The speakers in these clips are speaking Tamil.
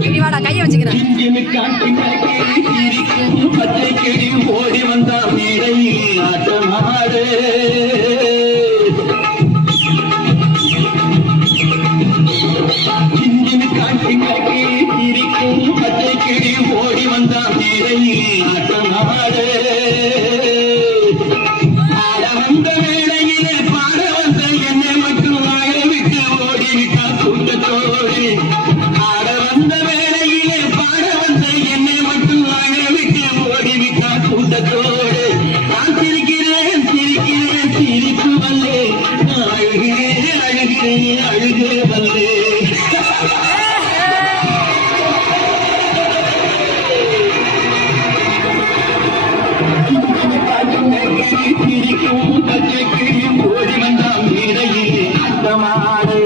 இடிவாடா கையை வச்சுக்கிறேன். ஓடி வந்தா மேடை ஆட்டமாடு காட்டி காட்டி சிரிக்கும் பச்சை கிளி ஓடி வந்தா மேடை ஆட்டமாடு ஆட வந்த வேளையிலே பாட வந்த என்னை மட்டும் வாழ விட்டு ஓடிவிட்டா கூட்டத்தோடு ஆட வந்த வேளையிலே பாட வந்த என்னை மட்டும் வாழ விட்டு ஓடிவிட்டா கூட்டத்தோடு நான் சிரிக்கிறேன் சிரிக்கிறேன் சிரிப்பு வல்லே அழுகிறேன் அழுகிறேன் அழுகே வல்லே சிரிக்கும் பச்சை கிளி ஓடி வந்தா மேடையிலே ஆட்டமாடு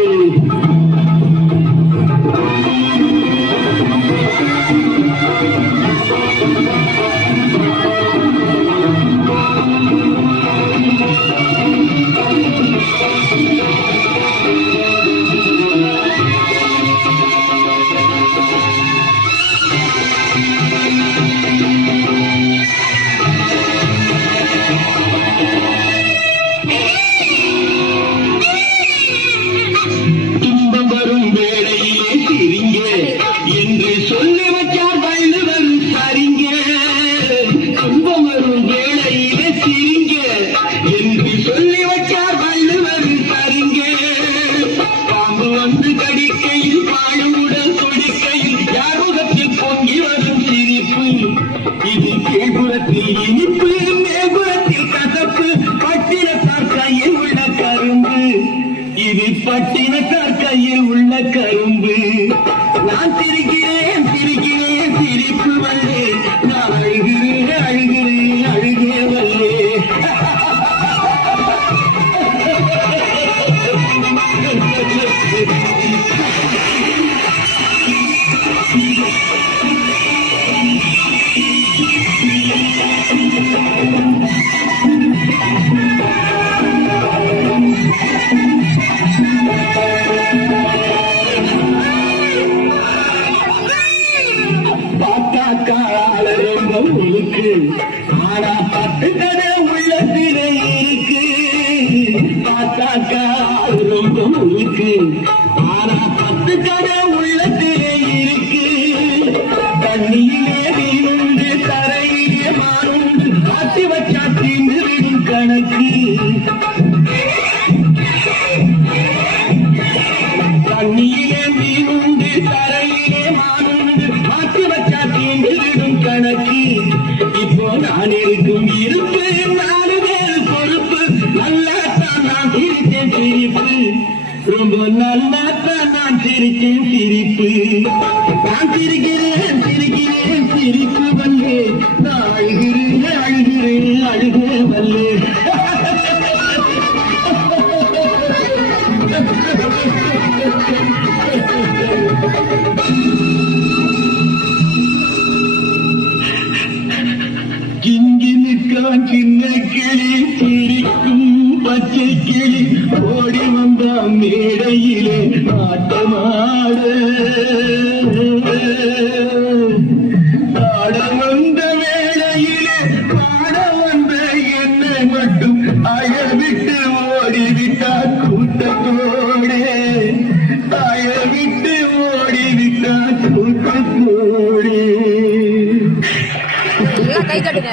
துன்பம் வரும் வேளையிலே சிரிங்க என்று சொல்லி வச்சார் வள்ளுவர் சரிங்க. துன்பம் வரும் வேளையிலே சிரிங்க என்று சொல்லி வச்சார் வள்ளுவர் சரிங்க. பாம்பு வந்து கடிக்கையில் பாழுவுடன் துடிக்கையில் யார் முகத்தில் பொங்கி வரும் சிரிப்பு இது கீழ்புறத்தில் இனிப்பு மேல்புறத்தில் கசப்பு பட்டினத்தார் கையில் உள்ள கரும்பு இது பட்டினத்தார் கையில் உள்ள கரும்பு. நான் சிரிக்கிறேன் சிரிக்கிறேன் சிரிப்பு வல்லே நான் அழுகிறேன் அழுகிறேன் அழுகே வல்லே. பார்த்தாக்கால ரொம்ப உழுக்கு ஆனா பத்து கதை உள்ளத்திலே இருக்கு. பார்த்தாக்கால ரொம்ப உழுக்கு ஆனா பத்து கதை உள்ளத்திலே இருக்கு. தண்ணியிலே மீனுண்டு தரையிலே மானுண்டு காட்டி வச்சா தீண்டு விடும் கணக்கு. தண்ணியிலே மீனுண்டு தரையிலே மானுண்டு மாற்றி வச்சா தீண்டு விடும் கணக்கு. இப்போ நான் இருக்கும் இருப்பு நாலு பேர் பொறுப்பு நல்லாத்தான் நான் சிரித்தேன் சிரிப்பு ரொம்ப நல்லாத்தான் நான் சிரித்தேன் சிரிப்பு. நான் சிரிக்கிறேன் சிரிக்கிறேன் சிரிப்பு வல்லே நான் அழுகிறேன் அழுகிறேன் அழுகே வல்லே. கிங்கினுக்கான் சின்ன கிளி சிரிக்கும் பச்சை கிளி ஓடி வந்தா மேடையிலே ஆட்டமாடு ஆட வந்த வேளையிலே பாட வந்த என்னை மட்டும் அயவிட்டு ஓடிவிட்டா கூட்டத்தோடு அயவிட்டு ஓடிவிட்டா கூட்டத்தோடு. கை தட்டுங்க.